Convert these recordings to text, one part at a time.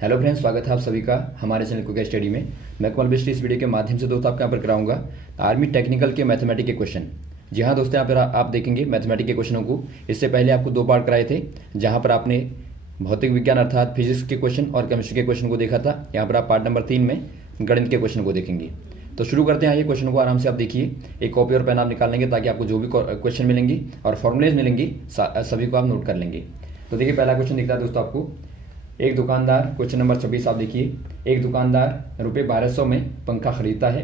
Hello friends, स्वागत है आप सभी का हमारे चैनल क्विक स्टडी में। मैं कमल बिष्ट इस वीडियो के माध्यम से दोस्तों आपके यहाँ पर कराऊंगा आर्मी टेक्निकल के मैथमेटिक्स के क्वेश्चन। जी हाँ दोस्तों, यहाँ पर आप देखेंगे मैथमेटिक्स के क्वेश्चनों को। इससे पहले आपको 2 पार्ट कराए थे, जहाँ पर आपने भौतिक विज्ञान अर्थात फिजिक्स के क्वेश्चन और केमिस्ट्री के क्वेश्चन को देखा था। यहाँ पर आप पार्ट नंबर 3 में गणित के क्वेश्चन को देखेंगे। तो शुरू करते हैं। ये क्वेश्चन को आराम से आप देखिए, एक कॉपी और पेन आप निकाल लेंगे ताकि आपको जो भी क्वेश्चन मिलेंगी और फॉर्मुलेज मिलेंगी सभी को आप नोट कर लेंगे। तो देखिए, पहला क्वेश्चन दिखता है दोस्तों आपको। एक दुकानदार, क्वेश्चन नंबर 26 आप देखिए। एक दुकानदार रुपये 1200 में पंखा खरीदता है,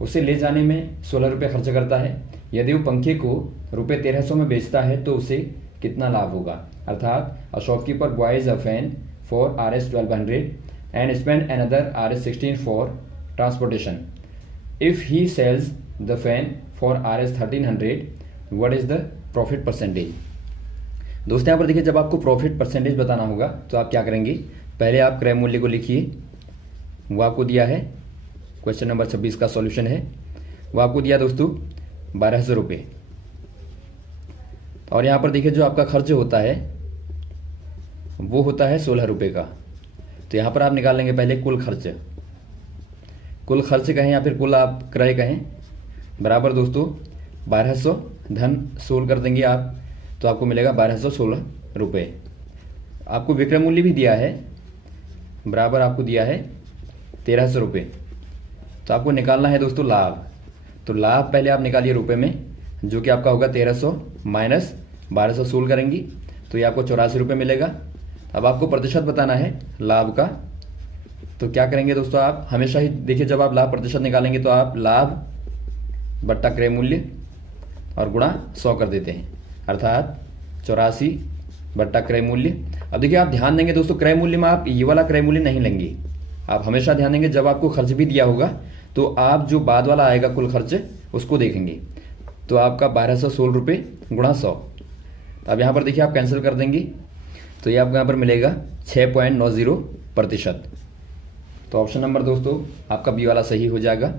उसे ले जाने में 16 रुपये खर्च करता है। यदि वो पंखे को रुपये 1300 में बेचता है तो उसे कितना लाभ होगा। अर्थात a shopkeeper buys a fan for Rs 1200 and spend another Rs 16 for transportation. If he sells the fan for Rs 1300, what is the profit percentage? दोस्तों यहाँ पर देखिए, जब आपको प्रॉफिट परसेंटेज बताना होगा तो आप क्या करेंगे, पहले आप क्रय मूल्य को लिखिए। वो आपको दिया है, क्वेश्चन नंबर 26 का सॉल्यूशन है। वो आपको दिया दोस्तों 1200 रुपये। और यहाँ पर देखिए, जो आपका खर्च होता है वो होता है 16 रुपये का। तो यहाँ पर आप निकाल लेंगे पहले कुल खर्च। कुल खर्च कहें या फिर कुल आप क्रय कहें, बराबर दोस्तों 1200 धन 16 कर देंगे आप, तो आपको मिलेगा 1216 रुपये। आपको विक्रय मूल्य भी दिया है, बराबर आपको दिया है 1300 रुपये। तो आपको निकालना है दोस्तों लाभ। तो लाभ पहले आप निकालिए रुपये में, जो कि आपका होगा 1300 माइनस 1216 करेंगी तो ये आपको 84 रुपये मिलेगा। अब आपको प्रतिशत बताना है लाभ का। तो क्या करेंगे दोस्तों, आप हमेशा ही देखिए, जब आप लाभ प्रतिशत निकालेंगे तो आप लाभ बट्टा क्रय मूल्य और गुणा 100 कर देते हैं, अर्थात 84 बट्टा क्रय मूल्य। अब देखिए, आप ध्यान देंगे दोस्तों, क्रय मूल्य में आप ये वाला क्रय मूल्य नहीं लेंगे। आप हमेशा ध्यान देंगे, जब आपको खर्च भी दिया होगा तो आप जो बाद वाला आएगा कुल खर्च उसको देखेंगे। तो आपका 1216 रुपये गुणा 100। तो अब यहाँ पर देखिए, आप कैंसिल कर देंगे तो ये आपको यहाँ पर मिलेगा 6.90%। तो ऑप्शन नंबर दोस्तों आपका बी वाला सही हो जाएगा।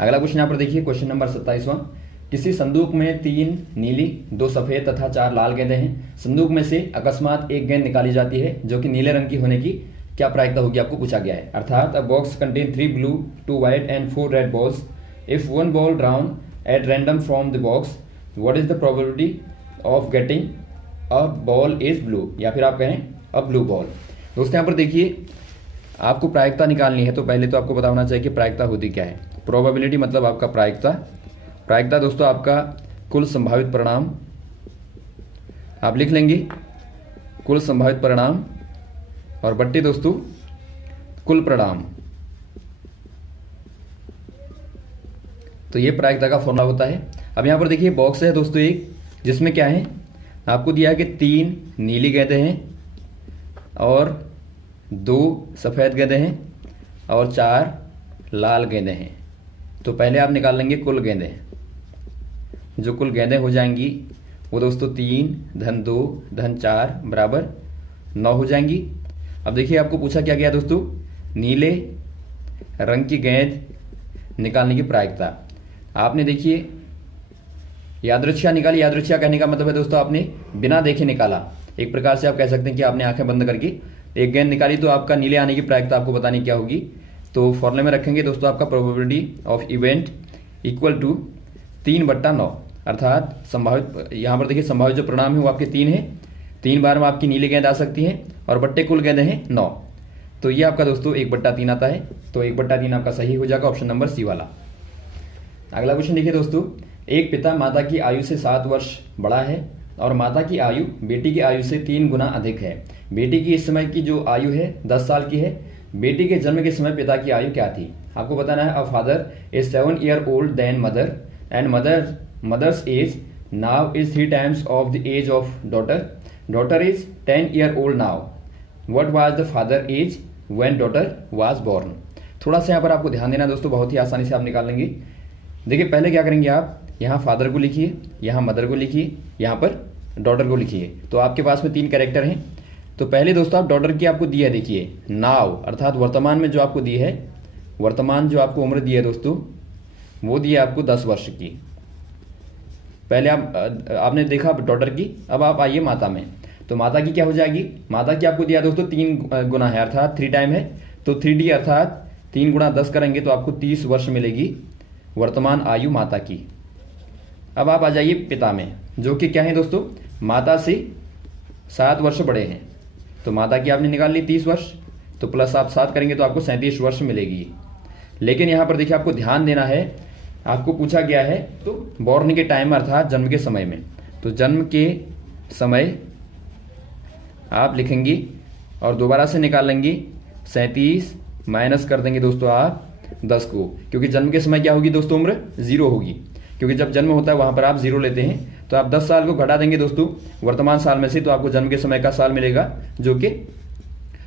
अगला क्वेश्चन यहाँ पर देखिए, क्वेश्चन नंबर 27वां। किसी संदूक में 3 नीली, 2 सफेद तथा 4 लाल गेंदें हैं। संदूक में से अकस्मात एक गेंद निकाली जाती है जो कि नीले रंग की होने की क्या प्रायिकता होगी, आपको पूछा गया है। अर्थात अ box contain 3 blue, 2 white and 4 red balls. If one ball drown at random from the box, what is the probability of getting a ball is blue, या फिर आप कहें अ ब्लू बॉल। दोस्तों यहाँ पर देखिए, आपको प्रायिकता निकालनी है तो पहले तो आपको पता होना चाहिए कि प्रायिकता होती क्या है। प्रोबेबिलिटी मतलब आपका प्रायिकता। प्रायिकता दोस्तों आपका कुल संभावित परिणाम, आप लिख लेंगे कुल संभावित परिणाम, और बट्टी दोस्तों कुल परिणाम। तो ये प्रायिकता का फॉर्मूला होता है। अब यहाँ पर देखिए, बॉक्स है दोस्तों एक, जिसमें क्या है, आपको दिया है कि 3 नीली गेंदें हैं और 2 सफ़ेद गेंदें हैं और 4 लाल गेंदें हैं। तो पहले आप निकाल लेंगे कुल गेंदें। जो कुल गेंदें हो जाएंगी वो दोस्तों 3 धन 2 धन 4 बराबर 9 हो जाएंगी। अब देखिए, आपको पूछा क्या गया दोस्तों, नीले रंग की गेंद निकालने की प्रायिकता। आपने देखिए यादृच्छिका निकाली। यादृच्छिका कहने का मतलब है दोस्तों, आपने बिना देखे निकाला। एक प्रकार से आप कह सकते हैं कि आपने आंखें बंद करके एक गेंद निकाली, तो आपका नीले आने की प्रायिकता आपको बतानी क्या होगी। तो फॉर्मूले में रखेंगे दोस्तों, आपका probability of event equal to 3/9, अर्थात संभावित, यहाँ पर देखिए संभावित जो परिणाम है वो आपके 3 है। 3 बार में आपकी नीली गेंद आ सकती है और बट्टे कुल गेंदें हैं 9। तो ये आपका दोस्तों 1/3 आता है। तो 1/3 आपका सही हो जाएगा, ऑप्शन नंबर सी वाला। अगला क्वेश्चन देखिए दोस्तों, एक पिता माता की आयु से 7 वर्ष बड़ा है और माता की आयु बेटी की आयु से 3 गुना अधिक है। बेटी की इस समय की जो आयु है 10 साल की है। बेटी के जन्म के समय पिता की आयु क्या थी, आपको बताना है। A father is 7 year old than mother and mother's age now is 3 times of the age of daughter. Daughter is 10 year old now. What was the father age when daughter was born? थोड़ा सा यहाँ पर आपको ध्यान देना दोस्तों, बहुत ही आसानी से आप निकाल लेंगे। देखिए, पहले क्या करेंगे, आप यहाँ फादर को लिखिए, यहाँ मदर को लिखिए, यहाँ पर डॉटर को लिखिए। तो आपके पास में 3 कैरेक्टर हैं। तो पहले दोस्तों आप डॉटर की आपको दी है, देखिए नाव, अर्थात वर्तमान में जो आपको दी है, वर्तमान जो आपको उम्र दी है दोस्तों, वो दी है आपको 10 वर्ष की। पहले आपने देखा डॉटर की। अब आप आइए माता में। तो माता की क्या हो जाएगी, माता की आपको दिया दोस्तों 3 गुना है अर्थात 3 टाइम है, तो 3D अर्थात 3 गुणा 10 करेंगे तो आपको 30 वर्ष मिलेगी वर्तमान आयु माता की। अब आप आ जाइए पिता में, जो कि क्या है दोस्तों, माता से 7 वर्ष बड़े हैं। तो माता की आपने निकाल ली 30 वर्ष, तो प्लस आप 7 करेंगे तो आपको 37 वर्ष मिलेगी। लेकिन यहाँ पर देखिए आपको ध्यान देना है, आपको पूछा गया है तो बॉर्न के टाइम अर्थात जन्म के समय में, तो जन्म के समय आप लिखेंगी और दोबारा से निकाल लेंगी 37 माइनस कर देंगे दोस्तों आप 10 को, क्योंकि जन्म के समय क्या होगी दोस्तों, उम्र 0 होगी, क्योंकि जब जन्म होता है वहां पर आप 0 लेते हैं। तो आप 10 साल को घटा देंगे दोस्तों वर्तमान साल में से, तो आपको जन्म के समय का साल मिलेगा जो कि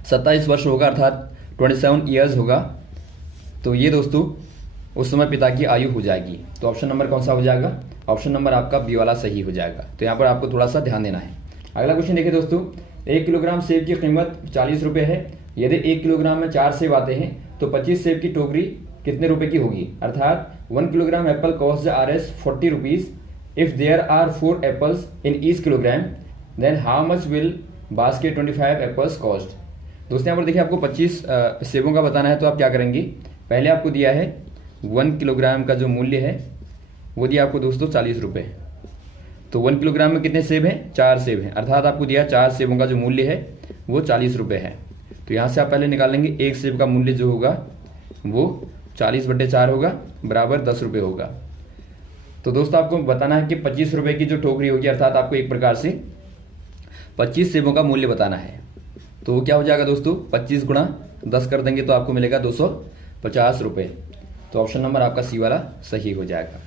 27 वर्ष होगा अर्थात 27 ईयर्स होगा। तो ये दोस्तों उस समय पिता की आयु हो जाएगी। तो ऑप्शन नंबर कौन सा हो जाएगा, ऑप्शन नंबर आपका बी वाला सही हो जाएगा। तो यहाँ पर आपको थोड़ा सा ध्यान देना है। अगला क्वेश्चन देखिए दोस्तों, 1 किलोग्राम सेब की कीमत 40 रुपए है। यदि 1 किलोग्राम में 4 सेब आते हैं तो 25 सेब की टोकरी कितने रुपए की होगी, अर्थात 1 kilogram apple cost Rs 40 rupees. If there are 4 apples in each kilogram then how much will basket 25 apples cost. दोस्तों यहाँ पर देखिए आपको 25 सेबों का बताना है, तो आप क्या करेंगे, पहले आपको दिया है 1 किलोग्राम का जो मूल्य है वो दिया आपको दोस्तों 40 रुपए। तो 1 किलोग्राम में कितने सेब हैं, 4 सेब हैं, अर्थात आपको दिया 4 सेबों का जो मूल्य है वो 40 रुपए है। तो यहाँ से आप पहले निकाल लेंगे, एक सेब का मूल्य जो होगा वो 40/4 होगा बराबर 10 रुपये होगा। तो दोस्तों आपको बताना है कि 25 रुपये की जो टोकरी होगी, अर्थात आपको एक प्रकार से 25 सेबों का मूल्य बताना है। तो क्या हो जाएगा दोस्तों, 25 गुणा 10 कर देंगे तो आपको मिलेगा 250 रुपये। तो ऑप्शन नंबर आपका सी वाला सही हो जाएगा।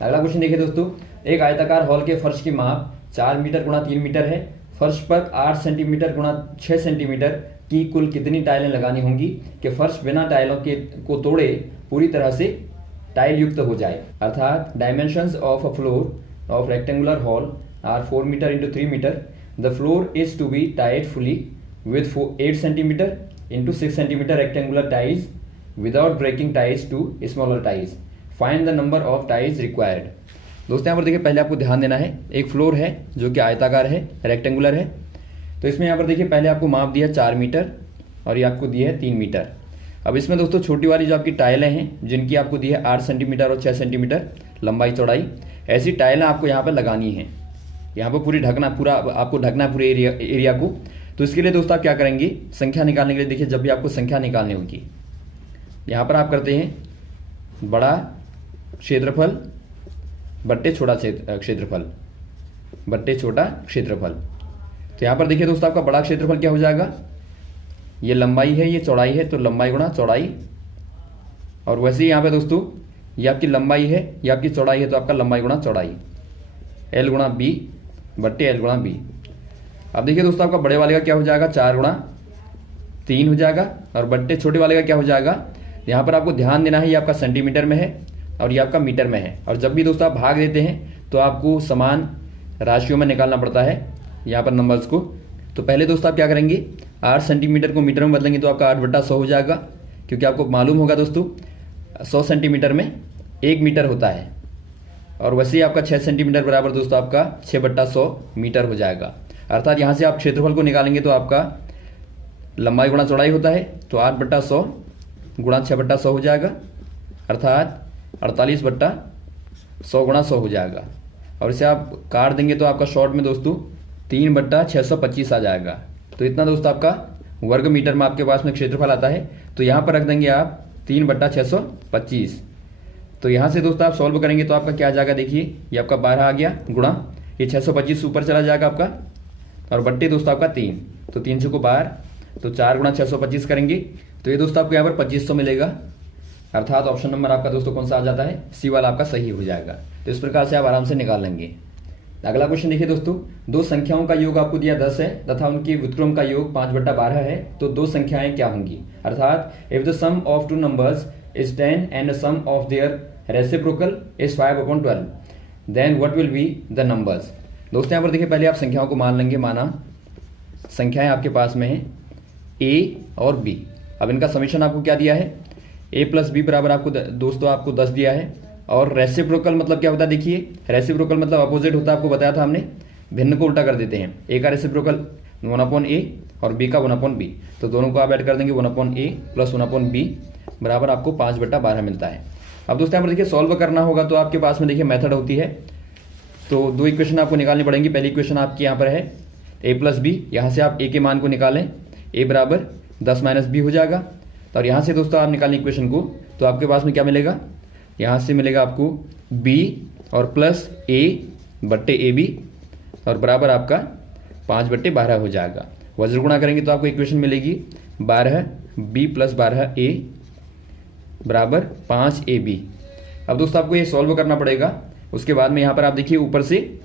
अगला क्वेश्चन देखिए दोस्तों, एक आयताकार हॉल के फर्श की माप 4 मीटर गुणा 3 मीटर है। फर्श पर 8 सेंटीमीटर गुणा 6 सेंटीमीटर की कुल कितनी टाइलें लगानी होंगी कि फर्श बिना टाइलों के को तोड़े पूरी तरह से टाइल युक्त हो जाए, अर्थात dimensions of a floor of rectangular hall are 4 metre into 3 metre. The floor is to be टाइड fully with 8 centimetre into 6 centimetre rectangular tiles without breaking tiles to smaller tiles. Find the number of tiles required. दोस्तों यहाँ पर देखिए पहले आपको ध्यान देना है, एक फ्लोर है जो कि आयताकार है, रेक्टेंगुलर है। तो इसमें यहाँ पर देखिए पहले आपको माप दिया 4 मीटर और ये आपको दिया है 3 मीटर। अब इसमें दोस्तों छोटी वाली जो आपकी टाइलें हैं जिनकी आपको दी है 8 सेंटीमीटर और 6 सेंटीमीटर लंबाई चौड़ाई, ऐसी टाइलें आपको यहाँ पर लगानी है। यहाँ पर पूरी आपको ढकना है पूरे एरिया को। तो इसके लिए दोस्तों आप क्या करेंगे, संख्या निकालने के लिए देखिए जब भी आपको संख्या निकालनी होगी, यहाँ पर आप करते हैं बड़ा क्षेत्रफल बट्टे छोटा क्षेत्रफल बट्टे छोटा क्षेत्रफल। तो यहाँ पर देखिए दोस्तों आपका बड़ा क्षेत्रफल क्या हो जाएगा, ये लंबाई है ये चौड़ाई है, तो लंबाई गुणा चौड़ाई। और वैसे ही यहाँ पे दोस्तों ये आपकी लंबाई है ये आपकी चौड़ाई है, तो आपका लंबाई गुणा चौड़ाई L गुणा B बट्टे L गुणा B। अब देखिए दोस्तों आपका बड़े वाले का क्या हो जाएगा, 4 गुणा 3 हो जाएगा, और बट्टे छोटे वाले का क्या हो जाएगा, यहाँ पर आपको ध्यान देना है ये आपका सेंटीमीटर में है और ये आपका मीटर में है। और जब भी दोस्तों आप भाग देते हैं तो आपको समान राशियों में निकालना पड़ता है यहाँ पर नंबर्स को। तो पहले दोस्तों आप क्या करेंगे, 8 सेंटीमीटर को मीटर में बदलेंगे तो आपका 8/100 हो जाएगा, क्योंकि आपको मालूम होगा दोस्तों 100 सेंटीमीटर में 1 मीटर होता है। और वैसे ही आपका 6 सेंटीमीटर बराबर दोस्तों आपका 6/100 मीटर हो जाएगा। अर्थात यहाँ से आप क्षेत्रफल को निकालेंगे तो आपका लंबाई गुणा चौड़ाई होता है, तो 8/100 गुणा 6/100 हो जाएगा, अर्थात 48/100 गुणा 100 हो जाएगा। और इसे आप काट देंगे तो आपका शॉर्ट में दोस्तों 3/625 आ जाएगा। तो इतना दोस्तों आपका वर्ग मीटर में आपके पास में क्षेत्रफल आता है। तो यहाँ पर रख देंगे आप 3/625। तो यहाँ से दोस्तों आप सॉल्व करेंगे तो आपका क्या आ जाएगा, देखिए ये आपका 12 आ गया गुणा ये 625 ऊपर चला जाएगा आपका, और बट्टे दोस्तों आपका 3, तो 3 से को 12, तो 4 गुणा 625 करेंगे तो ये दोस्तों आपको यहाँ पर 2500 मिलेगा। अर्थात ऑप्शन नंबर आपका दोस्तों कौन सा आ जाता है, सी वाला आपका सही हो जाएगा। तो इस प्रकार से आप आराम से निकाल लेंगे। अगला क्वेश्चन देखिए दोस्तों, दो संख्याओं का योग आपको दिया 10 है तथा उनकी व्युत्क्रम का योग 5/12 है, तो दो संख्याएं क्या होंगी, अर्थात if the sum of two numbers is 10 and the sum of their reciprocal is 5/12 then what will be the numbers. दोस्तों यहाँ पर देखिए पहले आप संख्याओं को मान लेंगे, माना संख्याएं आपके पास में है a और b। अब इनका समीशन आपको क्या दिया है, a + b बराबर आपको दोस्तों आपको 10 दिया है। और रेसिप्रोकल मतलब क्या होता है, देखिए रेसिप्रोकल मतलब अपोजिट होता है, आपको बताया था हमने। भिन्न को उल्टा कर देते हैं। ए का रेसिप्रोकल 1/a और b का 1/b, तो दोनों को आप ऐड कर देंगे 1/a प्लस 1/b बराबर आपको 5/12 मिलता है। अब दोस्तों यहाँ पर देखिए सॉल्व करना होगा तो आपके पास में देखिए मेथड होती है, तो दो इक्वेशन आपको निकालनी पड़ेंगी। पहली इक्वेशन आपकी यहाँ पर है a प्लस बी, यहाँ से आप a के मान को निकालें, a बराबर 10 माइनस बी हो जाएगा। तो और यहाँ से दोस्तों आप निकालें इक्वेशन को, तो आपके पास में क्या मिलेगा, यहाँ से मिलेगा आपको b और प्लस a बट्टे ए बी और बराबर आपका 5/12 हो जाएगा। वज्र गुणा करेंगे तो आपको इक्वेशन मिलेगी 12b प्लस 12a बराबर 5ab। अब दोस्तों आपको ये सॉल्व करना पड़ेगा। उसके बाद में यहाँ पर आप देखिए ऊपर से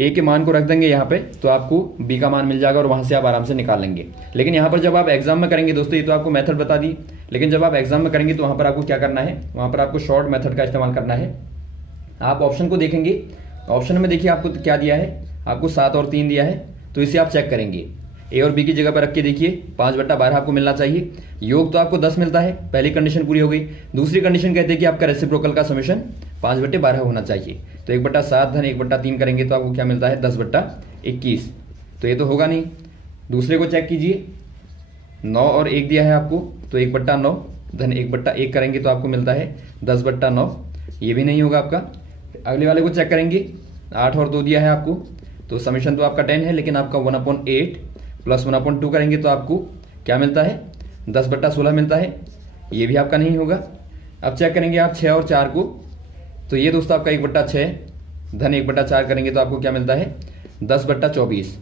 a के मान को रख देंगे यहाँ पे, तो आपको b का मान मिल जाएगा और वहाँ से आप आराम से निकाल लेंगे। लेकिन यहाँ पर जब आप एग्जाम में करेंगे दोस्तों, ये तो आपको मेथड बता दी, लेकिन जब आप एग्जाम में करेंगे तो वहाँ पर आपको क्या करना है, वहाँ पर आपको शॉर्ट मेथड का इस्तेमाल करना है। आप ऑप्शन को देखेंगे, ऑप्शन में देखिए आपको क्या दिया है, आपको 7 और 3 दिया है, तो इसे आप चेक करेंगे। ए और बी की जगह पर रख के देखिए 5/12 आपको मिलना चाहिए। योग तो आपको 10 मिलता है, पहली कंडीशन पूरी हो गई। दूसरी कंडीशन कहते हैं कि आपका रेसिप्रोकल का समेशन 5/12 होना चाहिए। तो 1/7 धन 1/3 करेंगे तो आपको क्या मिलता है 10/21। तो ये तो होगा नहीं। दूसरे को चेक कीजिए, 9 और 1 दिया है आपको, तो 1/9 धन 1/1 करेंगे तो आपको मिलता है 10/9, ये भी नहीं होगा आपका। अगले वाले को चेक करेंगे, 8 और 2 दिया है आपको, तो समेशन तो आपका 10 है, लेकिन आपका 1/8 प्लस 1/2 करेंगे तो आपको क्या मिलता है 10/16 मिलता है, ये भी आपका नहीं होगा। अब चेक करेंगे आप 6 और 4 को, तो ये दोस्तों आपका 1/6 धन 1/4 करेंगे तो आपको क्या मिलता है 10/24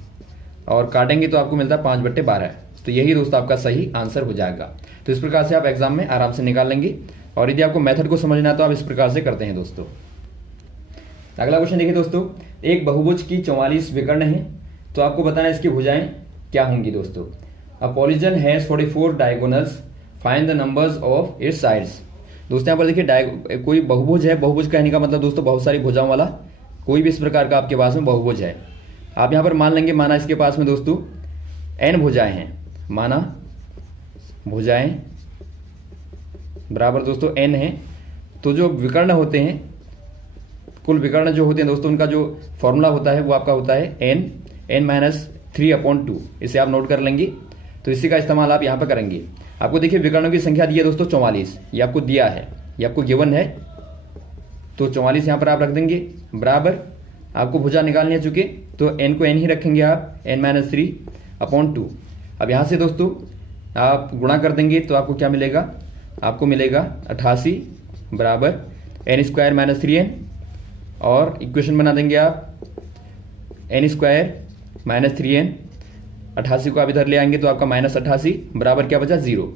और काटेंगे तो आपको मिलता है 5/12। तो यही दोस्तों आपका सही आंसर हो जाएगा। तो इस प्रकार से आप एग्जाम में आराम से निकाल लेंगे, और यदि आपको मेथड को समझना है तो आप इस प्रकार से करते हैं दोस्तों। अगला क्वेश्चन देखिए दोस्तों, एक बहुभुज की 44 विकर्ण है, तो आपको बताना है इसकी भुजाएं क्या होंगी दोस्तों। A polygon has 44 diagonals, find the numbers of its sides. दोस्तों यहाँ पर देखिए कोई बहुभुज है, बहुभुज कहने का मतलब दोस्तों बहुत सारी भुजाओं वाला कोई भी इस प्रकार का आपके पास में बहुभुज है। आप यहाँ पर मान लेंगे, माना इसके पास में दोस्तों n भुजाएं हैं, माना भुजाएं बराबर दोस्तों n है। तो जो विकर्ण होते हैं, कुल विकर्ण जो होते हैं दोस्तों, उनका जो फॉर्मूला होता है वो आपका होता है n-3/2। इसे आप नोट कर लेंगे, तो इसी का इस्तेमाल आप यहाँ पर करेंगे। आपको देखिए विकर्णों की संख्या दी है दोस्तों 44, ये आपको दिया है, ये आपको गिवन है, तो 44 यहाँ पर आप रख देंगे बराबर। आपको भुजा निकालनी है चूंकि, तो n को n ही रखेंगे आप, n-3/2। अब यहाँ से दोस्तों आप गुणा कर देंगे तो आपको क्या मिलेगा, आपको मिलेगा 88 बराबर n² - 3n, और इक्वेशन बना देंगे आप n² - 3n। 88 को आप इधर ले आएंगे तो आपका -88 बराबर क्या बचा 0।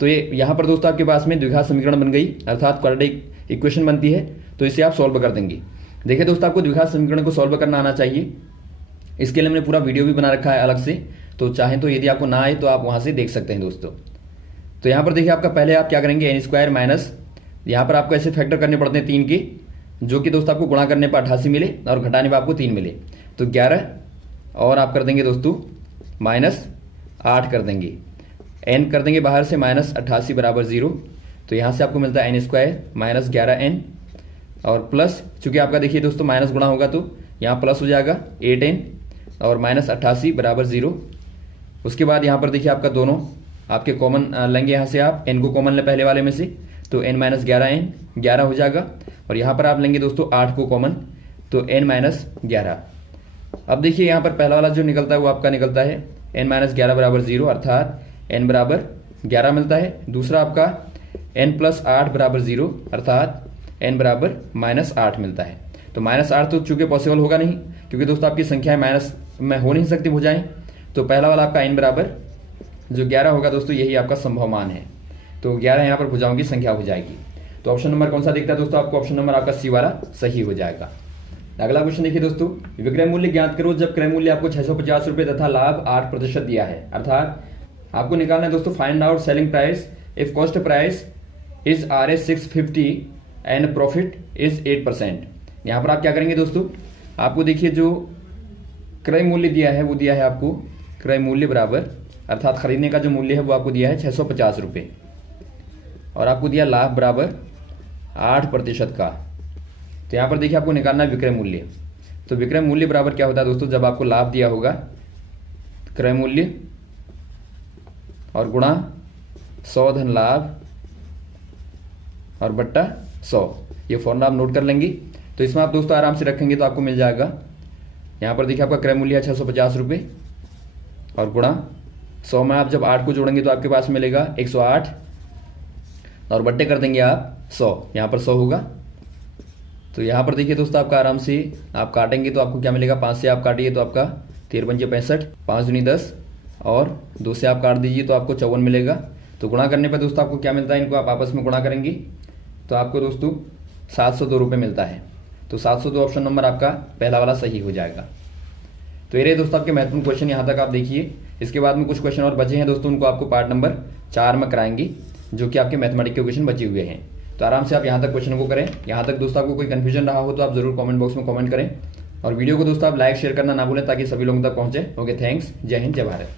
तो ये यहाँ पर दोस्तों आपके पास में द्विघात समीकरण बन गई, अर्थात क्वाड्रेटिक इक्वेशन बनती है। तो इसे आप सॉल्व कर देंगे। देखिए दोस्तों आपको द्विघात समीकरण को सॉल्व करना आना चाहिए, इसके लिए हमने पूरा वीडियो भी बना रखा है अलग से, तो चाहें तो यदि आपको ना आए तो आप वहाँ से देख सकते हैं दोस्तों। तो यहाँ पर देखिए आपका पहले आप क्या करेंगे, n² माइनस, यहाँ पर आपको ऐसे फैक्टर करने पड़ते हैं 3 के, जो कि दोस्तों आपको गुणा करने पर 88 मिले और घटाने पर आपको 3 मिले, तो 11 और आप कर देंगे दोस्तों -8 कर देंगे, n कर देंगे बाहर से -88 बराबर 0। तो यहाँ से आपको मिलता है n² - 11n और प्लस, चूंकि आपका देखिए दोस्तों माइनस गुणा होगा तो यहाँ प्लस हो जाएगा 8n और -88 बराबर 0। उसके बाद यहाँ पर देखिए आपका दोनों आपके कॉमन लेंगे, यहाँ से आप n को कॉमन लें पहले वाले में से, तो n - 11n 11 हो जाएगा, और यहाँ पर आप लेंगे दोस्तों 8 को कॉमन, तो n - 11। अब देखिए यहाँ पर पहला वाला जो निकलता है वो आपका निकलता है n - 11 बराबर 0, अर्थात n बराबर 11 मिलता है। दूसरा आपका n + 8 बराबर 0, अर्थात n बराबर -8 मिलता है। तो -8 तो चूंकि पॉसिबल होगा नहीं, क्योंकि दोस्तों आपकी संख्याएं माइनस में हो नहीं सकती भुजाएं, तो पहला वाला आपका n बराबर जो 11 होगा दोस्तों, यही आपका संभव मान है। तो 11 यहाँ पर भुजाओं की संख्या हो जाएगी। तो ऑप्शन नंबर कौन सा दिखता है दोस्तों आपको, ऑप्शन नंबर आपका सी वाला सही हो जाएगा। अगला क्वेश्चन देखिए दोस्तों, विक्रय मूल्य ज्ञात करो जब क्रय मूल्य आपको 650 रुपये तथा लाभ 8% दिया है। अर्थात आपको निकालना है दोस्तों find out selling price if cost price is Rs 650 and profit is 8%। यहाँ पर आप क्या करेंगे दोस्तों, आपको देखिए जो क्रय मूल्य दिया है वो दिया है आपको क्रय मूल्य बराबर, अर्थात खरीदने का जो मूल्य है वो आपको दिया है 650 रुपये, और आपको दिया लाभ बराबर 8% का। तो यहाँ पर देखिए आपको निकालना है विक्रय मूल्य। तो विक्रय मूल्य बराबर क्या होता है दोस्तों, जब आपको लाभ दिया होगा क्रय मूल्य और गुणा 100 धन लाभ और बट्टा 100। ये फॉर्मूला आप नोट कर लेंगे। तो इसमें आप दोस्तों आराम से रखेंगे तो आपको मिल जाएगा। यहाँ पर देखिए आपका क्रय मूल्य है 650 रुपये और गुणा 100 में आप जब 8 को जोड़ेंगे तो आपके पास मिलेगा 108 और बट्टे कर देंगे आप 100। यहाँ पर 100 होगा। तो यहाँ पर देखिए दोस्तों आपका आराम से आप काटेंगे तो आपको क्या मिलेगा, 5 से आप काटिए तो आपका 13 पंजे 65, 5 दूनी 10 और 2 से आप काट दीजिए तो आपको 54 मिलेगा। तो गुणा करने पर दोस्तों आपको क्या मिलता है, इनको आप आपस में गुणा करेंगे तो आपको दोस्तों 702 रुपये मिलता है। तो 702 ऑप्शन नंबर आपका पहला वाला सही हो जाएगा। तो ये रहे दोस्तों आपके महत्वपूर्ण क्वेश्चन, यहाँ तक आप देखिए। इसके बाद में कुछ क्वेश्चन और बचे हैं दोस्तों, उनको आपको पार्ट नंबर 4 में कराएंगे, जो कि आपके मैथमेटिक्स के क्वेश्चन बचे हुए हैं। तो आराम से आप यहाँ तक क्वेश्चन को करें। यहाँ तक दोस्तों आपको कोई कंफ्यूजन रहा हो तो आप जरूर कमेंट बॉक्स में कमेंट करें और वीडियो को दोस्तों आप लाइक शेयर करना ना भूलें ताकि सभी लोगों तक पहुंचे। Okay, thanks. जय हिंद, जय भारत।